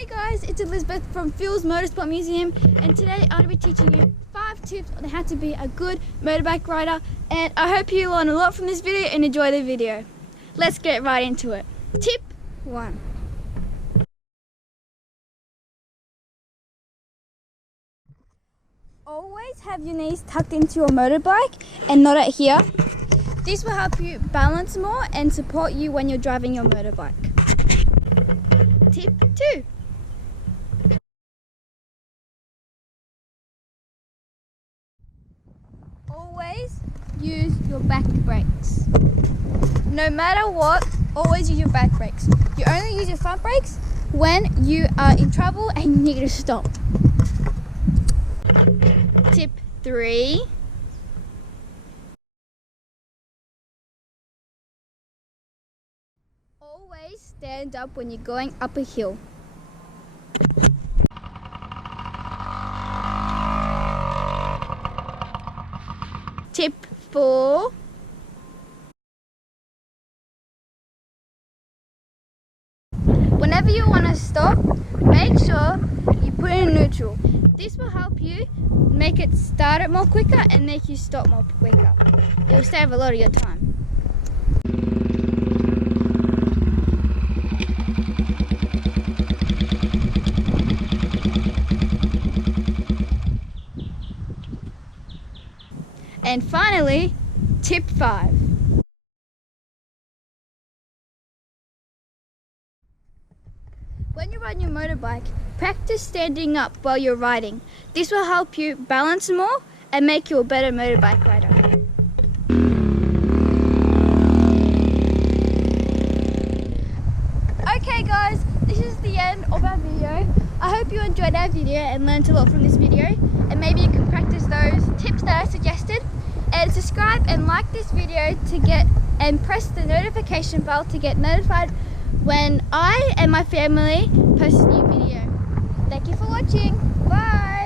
Hey guys, it's Elizabeth from Phil's Motorsport Museum, and today I'm going to be teaching you 5 tips on how to be a good motorbike rider, and I hope you learn a lot from this video and enjoy the video. Let's get right into it. Tip 1. Always have your knees tucked into your motorbike and not at here. This will help you balance more and support you when you're driving your motorbike. Tip 2. Always use your back brakes. No matter what, always use your back brakes. You only use your front brakes when you are in trouble and you need to stop. Tip 3. Always stand up when you're going up a hill. Tip 4. Whenever you want to stop, make sure you put in neutral. This will help you make it start it more quicker and make you stop more quicker. It will save a lot of your time. And finally, tip 5. When you ride your motorbike, practice standing up while you're riding. This will help you balance more and make you a better motorbike rider. Okay guys, this is the end of our video. I hope you enjoyed our video and learned a lot from this video, and maybe you can practice those tips that I suggested. And subscribe and like this video and press the notification bell to get notified when I and my family post a new video. Thank you for watching. Bye!